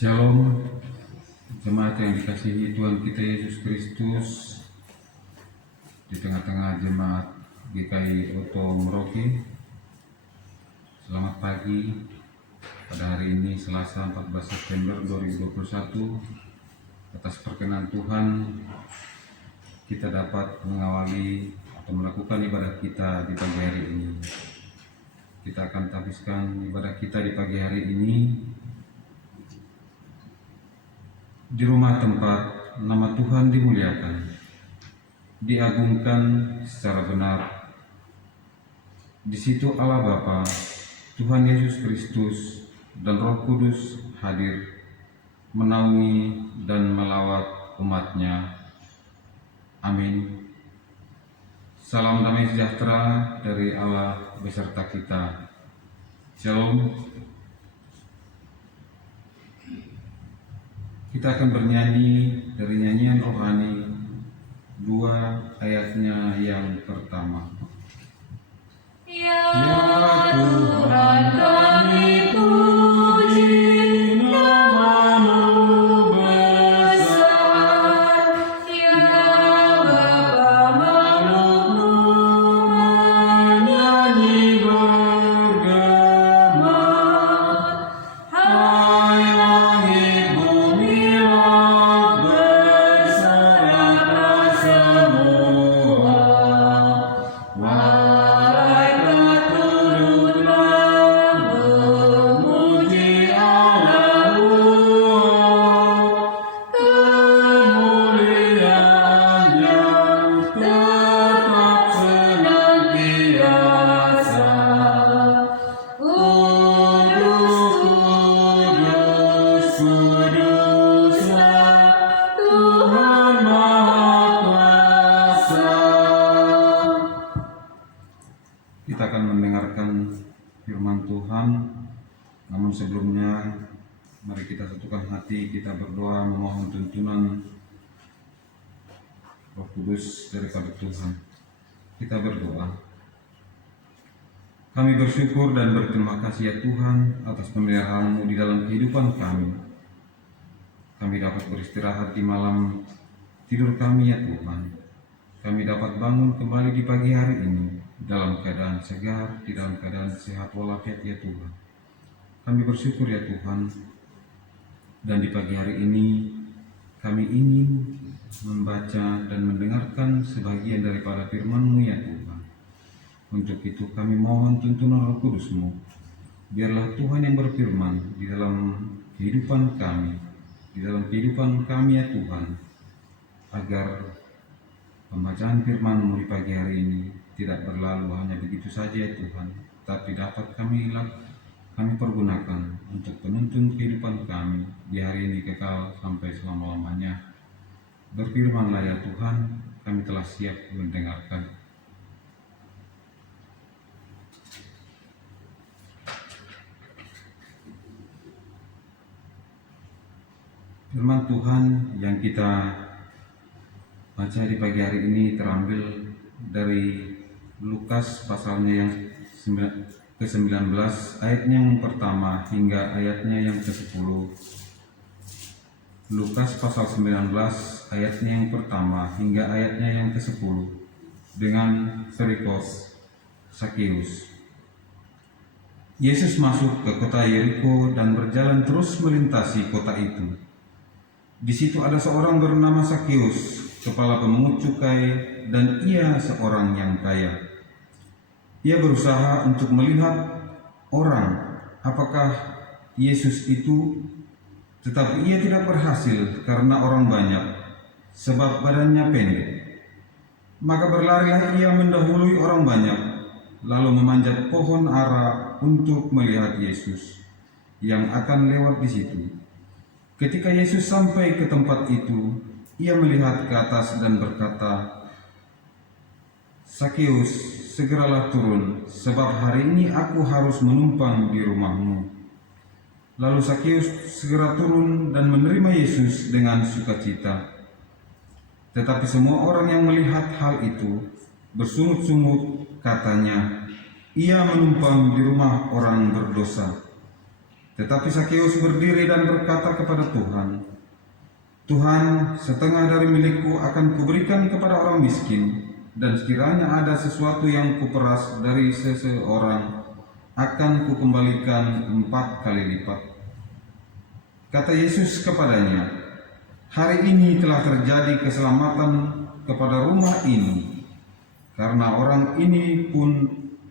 Shalom, jemaat yang dikasihi Tuhan kita Yesus Kristus. Di tengah-tengah jemaat GKI Oto Merauke, selamat pagi. Pada hari ini Selasa 14 September 2021, atas perkenan Tuhan kita dapat mengawali atau melakukan ibadah kita di pagi hari ini. Kita akan habiskan ibadah kita di pagi hari ini di rumah tempat nama Tuhan dimuliakan, diagungkan secara benar. Di situ Allah Bapa, Tuhan Yesus Kristus, dan Roh Kudus hadir menaungi dan melawat umat-Nya. Amin. Salam damai sejahtera dari Allah beserta kita. Shalom. Kita akan bernyanyi dari nyanyian rohani 2 ayatnya yang pertama. Ya Tuhan kami puji, nama-Mu besar. Ya Bapa makhluk-Mu menyanyi bergema. Hai langit bumilah bersoraklah semua. Malaikat turunlah memuji Allah-Mu. Kemuliaan-Nya tetap senantiasa. Kudus, kudus, kuduslah Tuhan Maha Kuasa. Kita akan mendengarkan firman Tuhan. Namun sebelumnya, mari kita satukan hati, kita berdoa memohon tuntunan Roh Kudus daripada Tuhan. Kita berdoa. Kami bersyukur dan berterima kasih ya Tuhan atas pemeliharaan-Mu di dalam kehidupan kami. Kami dapat beristirahat di malam tidur kami ya Tuhan. Kami dapat bangun kembali di pagi hari ini dalam keadaan segar, di dalam keadaan sehat walafiat ya Tuhan. Kami bersyukur ya Tuhan. Dan di pagi hari ini kami ingin membaca dan mendengarkan sebagian daripada firman-Mu ya Tuhan. Untuk itu kami mohon tuntunan Roh Kudus-Mu. Biarlah Tuhan yang berfirman di dalam kehidupan kami, ya Tuhan, agar pembacaan firman-Mu di pagi hari ini tidak berlalu hanya begitu saja ya Tuhan, tapi dapat kami pergunakan untuk penuntun kehidupan kami di hari ini kekal sampai selama-lamanya. Berfirmanlah ya Tuhan, kami telah siap mendengarkan. Firman Tuhan yang kita baca di pagi hari ini terambil dari Lukas pasalnya yang ke-19 ayatnya yang pertama hingga ayatnya yang ke-10. Lukas pasal 19 ayatnya yang pertama hingga ayatnya yang ke-10 dengan perikop Sakeus. Yesus masuk ke kota Yeriko dan berjalan terus melintasi kota itu. Di situ ada seorang bernama Sakeus, kepala pemungut cukai, dan ia seorang yang kaya. Ia berusaha untuk melihat orang apakah Yesus itu, tetapi ia tidak berhasil karena orang banyak, sebab badannya pendek. Maka berlarilah ia mendahului orang banyak, lalu memanjat pohon ara untuk melihat Yesus yang akan lewat di situ. Ketika Yesus sampai ke tempat itu, ia melihat ke atas dan berkata, "Sakeus, segeralah turun, sebab hari ini aku harus menumpang di rumah-Mu." Lalu Sakeus segera turun dan menerima Yesus dengan sukacita. Tetapi semua orang yang melihat hal itu bersungut-sungut, katanya, "Ia menumpang di rumah orang berdosa." Tetapi Sakeus berdiri dan berkata kepada Tuhan, "Tuhan, setengah dari milikku akan kuberikan kepada orang miskin, dan sekiranya ada sesuatu yang kuperas dari seseorang, akan kukembalikan 4 kali lipat." Kata Yesus kepadanya, "Hari ini telah terjadi keselamatan kepada rumah ini, karena orang ini pun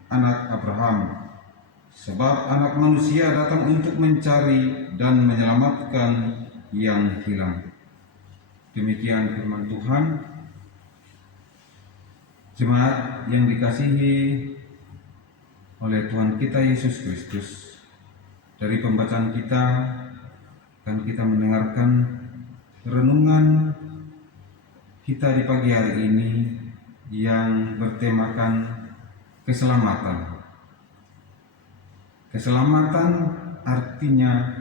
anak Abraham. Sebab Anak Manusia datang untuk mencari dan menyelamatkan yang hilang." Demikian firman Tuhan. Jemaat yang dikasihi oleh Tuhan kita Yesus Kristus, dari pembacaan kita akan kita mendengarkan renungan kita di pagi hari ini yang bertemakan keselamatan. Keselamatan artinya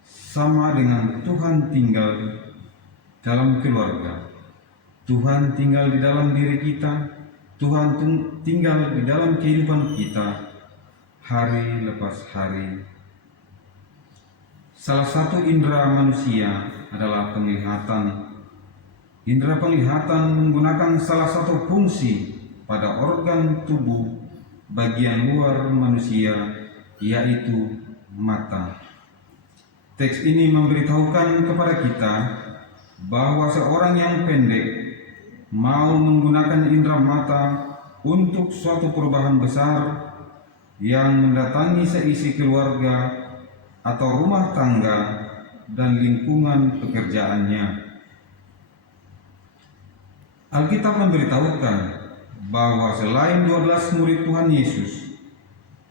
sama dengan Tuhan tinggal dalam keluarga. Tuhan tinggal di dalam diri kita. Tuhan tinggal di dalam kehidupan kita hari lepas hari. Salah satu indera manusia adalah penglihatan. Indera penglihatan menggunakan salah satu fungsi pada organ tubuh bagian luar manusia, yaitu mata. Teks ini memberitahukan kepada kita bahwa seorang yang pendek mau menggunakan indera mata untuk suatu perubahan besar yang mendatangi seisi keluarga atau rumah tangga dan lingkungan pekerjaannya. Alkitab memberitahukan bahwa selain 12 murid Tuhan Yesus,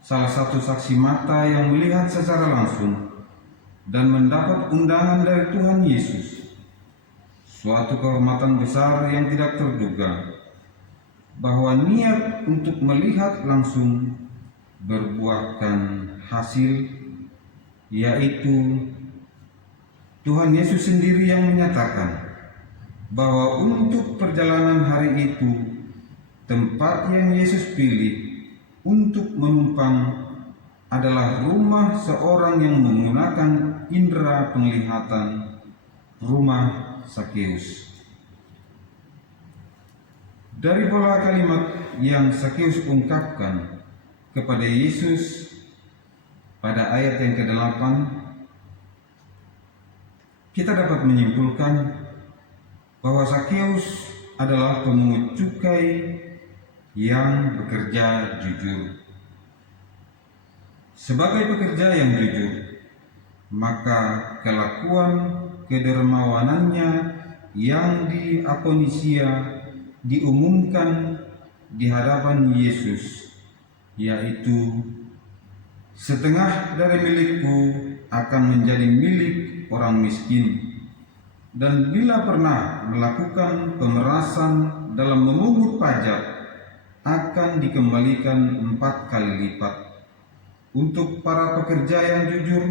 salah satu saksi mata yang melihat secara langsung dan mendapat undangan dari Tuhan Yesus, suatu kehormatan besar yang tidak terduga, bahwa niat untuk melihat langsung berbuahkan hasil, yaitu Tuhan Yesus sendiri yang menyatakan bahwa untuk perjalanan hari itu, tempat yang Yesus pilih untuk menumpang adalah rumah seorang yang menggunakan indera penglihatan, rumah Sakeus. Dari pola kalimat yang Sakeus ungkapkan kepada Yesus pada ayat yang ke-8, kita dapat menyimpulkan bahwa Sakeus adalah pemungut cukai yang bekerja jujur. Sebagai pekerja yang jujur, maka kelakuan kedermawanannya yang diakonisia diumumkan di hadapan Yesus, yaitu setengah dari milikku akan menjadi milik orang miskin, dan bila pernah melakukan pemerasan dalam memungut pajak akan dikembalikan 4 kali lipat. Untuk para pekerja yang jujur,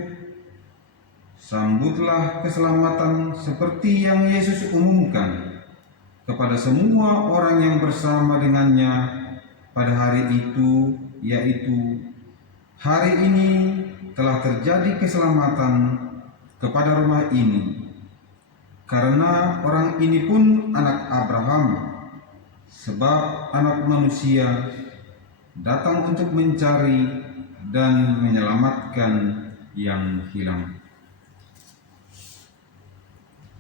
sambutlah keselamatan seperti yang Yesus umumkan kepada semua orang yang bersama dengannya pada hari itu, yaitu hari ini telah terjadi keselamatan kepada rumah ini, karena orang ini pun anak Abraham. Sebab Anak Manusia datang untuk mencari dan menyelamatkan yang hilang.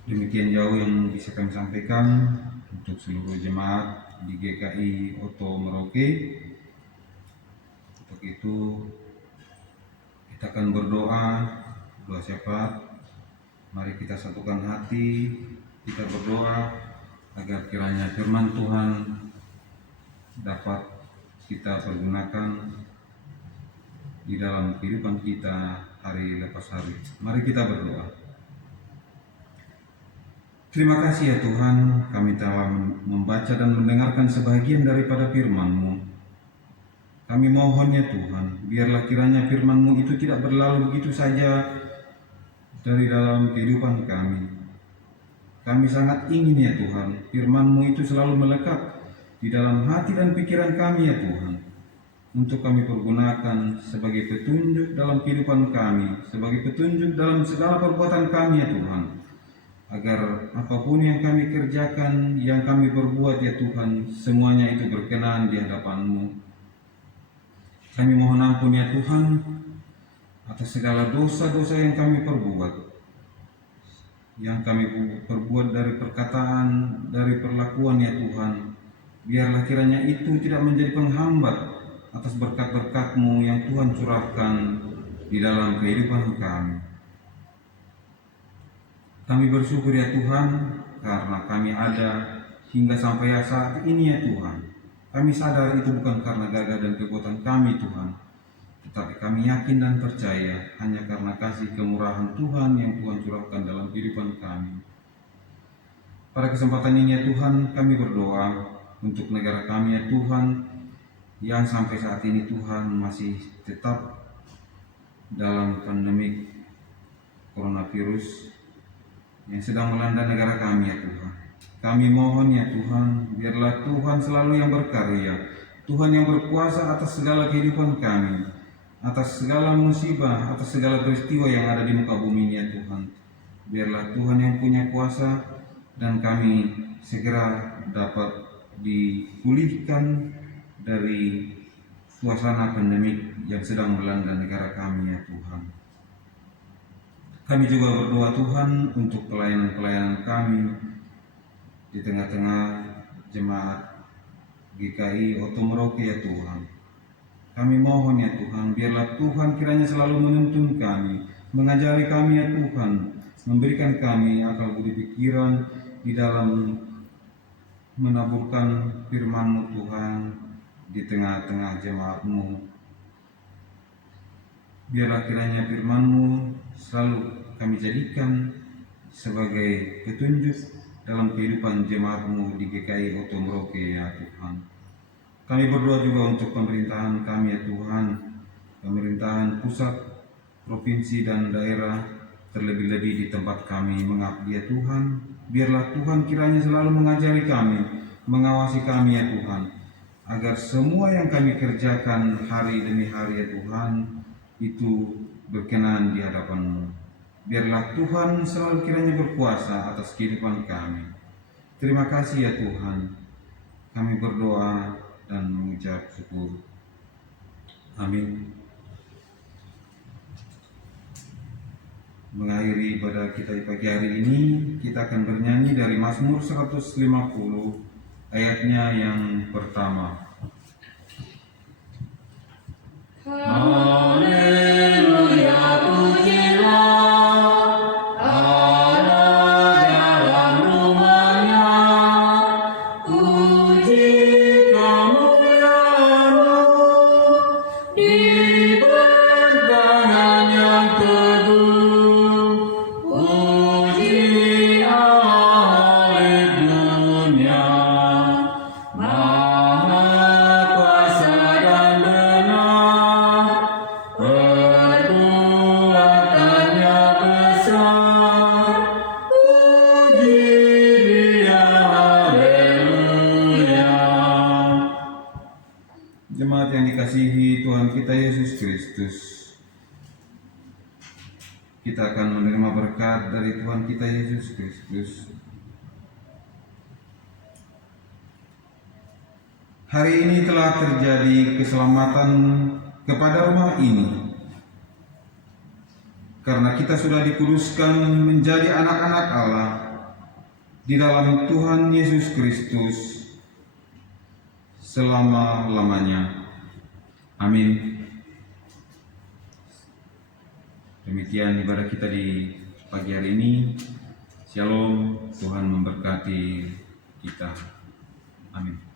Demikian jauh yang bisa kami sampaikan untuk seluruh jemaat di GKI Oto Merauke. Untuk itu kita akan berdoa, doa syafaat. Mari kita satukan hati, kita berdoa agar kiranya firman Tuhan dapat kita pergunakan di dalam kehidupan kita hari lepas hari. Mari kita berdoa. Terima kasih ya Tuhan, kami telah membaca dan mendengarkan sebahagian daripada firman-Mu. Kami mohon ya Tuhan, biarlah kiranya firman-Mu itu tidak berlalu begitu saja dari dalam kehidupan kami. Kami sangat ingin ya Tuhan, firman-Mu itu selalu melekat di dalam hati dan pikiran kami ya Tuhan. untuk kami pergunakan sebagai petunjuk dalam kehidupan kami, sebagai petunjuk dalam segala perbuatan kami ya Tuhan. Agar apapun yang kami kerjakan, yang kami perbuat ya Tuhan, semuanya itu berkenan di hadapan-Mu. Kami mohon ampun ya Tuhan atas segala dosa-dosa yang kami perbuat, yang kami perbuat dari perkataan, dari perlakuan ya Tuhan. Biarlah kiranya itu tidak menjadi penghambat atas berkat-berkat-Mu yang Tuhan curahkan di dalam kehidupan kami. Kami bersyukur ya Tuhan karena kami ada hingga sampai saat ini ya Tuhan. Kami sadar itu bukan karena gagah dan kekuatan kami Tuhan, tetapi kami yakin dan percaya hanya karena kasih kemurahan Tuhan yang Tuhan curahkan dalam kehidupan kami. Pada kesempatan ini ya Tuhan, kami berdoa untuk negara kami ya Tuhan, yang sampai saat ini Tuhan masih tetap dalam pandemi coronavirus yang sedang melanda negara kami ya Tuhan. Kami mohon ya Tuhan, biarlah Tuhan selalu yang berkarya, Tuhan yang berkuasa atas segala kehidupan kami, atas segala musibah, atas segala peristiwa yang ada di muka bumi ini ya Tuhan. Biarlah Tuhan yang punya kuasa dan kami segera dapat dipulihkan dari suasana pandemik yang sedang melanda negara kami ya Tuhan. Kami juga berdoa Tuhan untuk pelayanan-pelayanan kami di tengah-tengah jemaat GKI Oto Merauke ya Tuhan. Kami mohon ya Tuhan, biarlah Tuhan kiranya selalu menuntun kami, mengajari kami ya Tuhan, memberikan kami akal budi pikiran di dalam menaburkan firman-Mu Tuhan di tengah-tengah jemaat-Mu. Biarlah kiranya firman-Mu selalu kami jadikan sebagai petunjuk dalam kehidupan jemaat-Mu di GKI Oto Merauke ya Tuhan. Kami berdoa juga untuk pemerintahan kami ya Tuhan, pemerintahan pusat, provinsi dan daerah, terlebih-lebih di tempat kami mengabdi ya Tuhan. Biarlah Tuhan kiranya selalu mengajari kami, mengawasi kami ya Tuhan, agar semua yang kami kerjakan hari demi hari ya Tuhan, itu berkenan di hadapan-Mu. Biarlah Tuhan selalu kiranya berkuasa atas kehidupan kami. Terima kasih ya Tuhan. Kami berdoa dan mengucap syukur. Amin. Mengakhiri ibadah kita pagi hari ini, kita akan bernyanyi dari Mazmur 150 ayatnya yang pertama. Haleluya, pujilah Allah dalam rumahnya, puji kemuliaan-Mu di bentangan yang teduh, puji Allah haleluya, Maha kuasa dan benar, perbuatannya besar, puji Dia haleluya. Jemaat yang dikasihi Tuhan kita Yesus Kristus, kita akan menerima berkat dari Tuhan kita Yesus Kristus. Hari ini telah terjadi keselamatan kepada rumah ini, karena kita sudah dikuduskan menjadi anak-anak Allah di dalam Tuhan Yesus Kristus selama-lamanya. Amin. Demikian ibadah kita di pagi hari ini. Shalom, Tuhan memberkati kita. Amin.